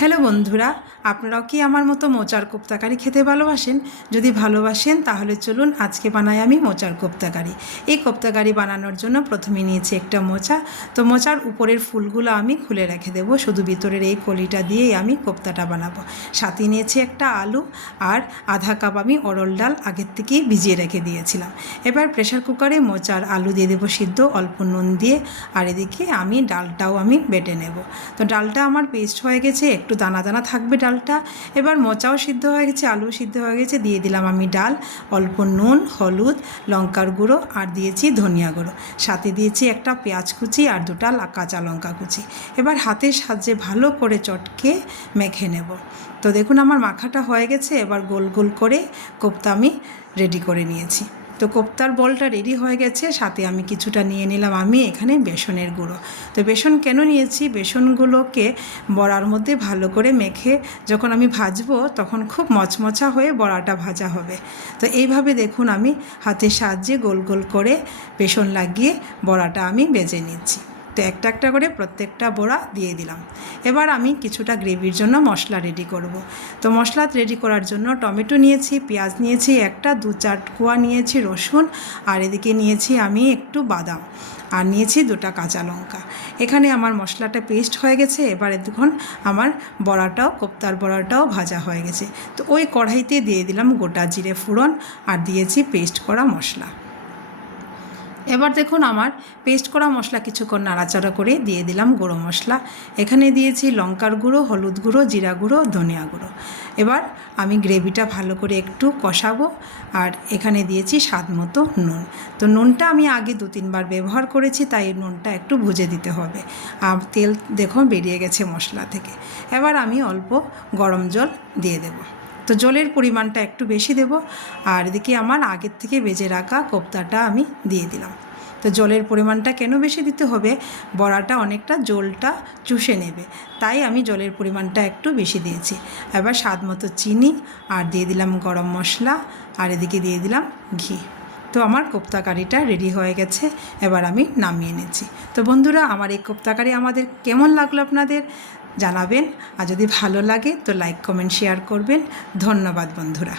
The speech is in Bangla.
হ্যালো বন্ধুরা, আপনারাও কি আমার মতো মোচার কোপ্তাকারি খেতে ভালোবাসেন? যদি ভালোবাসেন তাহলে চলুন আজকে বানাই আমি মোচার কোপ্তাকারি। এই কোপ্তাকারি বানানোর জন্য প্রথমে নিয়েছি একটা মোচা। তো মোচার উপরের ফুলগুলো আমি খুলে রেখে দেবো, শুধু ভিতরের এই কলিটা দিয়েই আমি কোপ্তাটা বানাবো। সাথে নিয়েছি একটা আলু আর আধা কাপ আমি অরল ডাল আগের থেকেই ভিজিয়ে রেখে দিয়েছিলাম। এবার প্রেশার কুকারে মোচার আলু দিয়ে দেবো সিদ্ধ, অল্প নুন দিয়ে। আর এদিকে আমি ডালটাও আমি বেটে নেব। তো ডালটা আমার পেস্ট হয়ে গেছে, একটু দানা দানা থাকবে ডালটা। এবার মোচাও সিদ্ধ হয়ে গেছে, আলু সিদ্ধ হয়ে গেছে, দিয়ে দিলাম আমি ডাল, অল্প নুন, হলুদ, লঙ্কার গুঁড়ো আর দিয়েছি ধনিয়া গুঁড়ো। সাথে দিয়েছি একটা পেঁয়াজ কুচি আর দুটা কাঁচা লঙ্কা কুচি। এবার হাতের সাহায্যে ভালো করে চটকে মেখে নেব। তো দেখুন আমার মাখাটা হয়ে গেছে। এবার গোল গোল করে কোপ্তা আমি রেডি করে নিয়েছি। তো কোপ্তার বলটা রেডি হয়ে গেছে। সাথে আমি কিছুটা নিয়ে নিলাম আমি এখানে বেসনের গুঁড়ো। তো বেসন কেন নিয়েছি, বেসনগুলোকে বড়ার মধ্যে ভালো করে মেখে যখন আমি ভাজবো তখন খুব মচমচা হয়ে বড়াটা ভাজা হবে। তো এইভাবে দেখুন আমি হাতের সাহায্যে গোল গোল করে বেসন লাগিয়ে বড়াটা আমি ভেজে নিচ্ছি। তো একটা একটা করে প্রত্যেকটা বড়া দিয়ে দিলাম। এবার আমি কিছুটা গ্রেভির জন্য মশলা রেডি করব। তো মশলা রেডি করার জন্য টমেটো নিয়েছি, পেঁয়াজ নিয়েছি একটা, 2-4 কোয়া নিয়েছি রসুন, আর এদিকে নিয়েছি আমি একটু বাদাম, আর নিয়েছি 2টা কাঁচা লঙ্কা। এখানে আমার মশলাটা পেস্ট হয়ে গেছে। এবার দেখুন আমার বড়াটাও, কোপ্তার বড়াটাও ভাজা হয়ে গেছে। তো ওই কড়াইতে দিয়ে দিলাম গোটা জিরে ফোড়ন আর দিয়েছি পেস্ট করা মশলা। এবার দেখুন আমার পেস্ট করা মশলা কিছুক্ষণ নাড়াচাড়া করে দিয়ে দিলাম গুঁড়ো মশলা। এখানে দিয়েছি লঙ্কার গুঁড়ো, হলুদ গুঁড়ো, জিরা গুঁড়ো, ধনিয়া গুঁড়ো। এবার আমি গ্রেভিটা ভালো করে একটু কষাবো। আর এখানে দিয়েছি স্বাদ মতো নুন। তো নুনটা আমি আগে 2-3 বার ব্যবহার করেছি, তাই নুনটা একটু ভুজে দিতে হবে। আর তেল দেখো বেরিয়ে গেছে মশলা থেকে। এবার আমি অল্প গরম জল দিয়ে দেবো। তো জলের পরিমাণটা একটু বেশি দেব। আর এদিকে আমার আগের থেকে ভেজে রাখা কোপ্তাটা আমি দিয়ে দিলাম। তো জলের পরিমাণটা কেন বেশি দিতে হবে, বড়াটা অনেকটা জলটা চুষে নেবে, তাই আমি জলের পরিমাণটা একটু বেশি দিয়েছি। এবার স্বাদ মতো চিনি আর দিয়ে দিলাম গরম মশলা, আর এদিকে দিয়ে দিলাম ঘি। তো আমার কোপ্তাকারিটা রেডি হয়ে গেছে। এবার আমি নামিয়ে নিচ্ছি। তো বন্ধুরা, আমার এই কোপ্তাকারি আমাদের কেমন লাগলো আপনাদের জানাবেন। আর যদি ভালো লাগে তো লাইক, কমেন্ট, শেয়ার করবেন। ধন্যবাদ বন্ধুরা।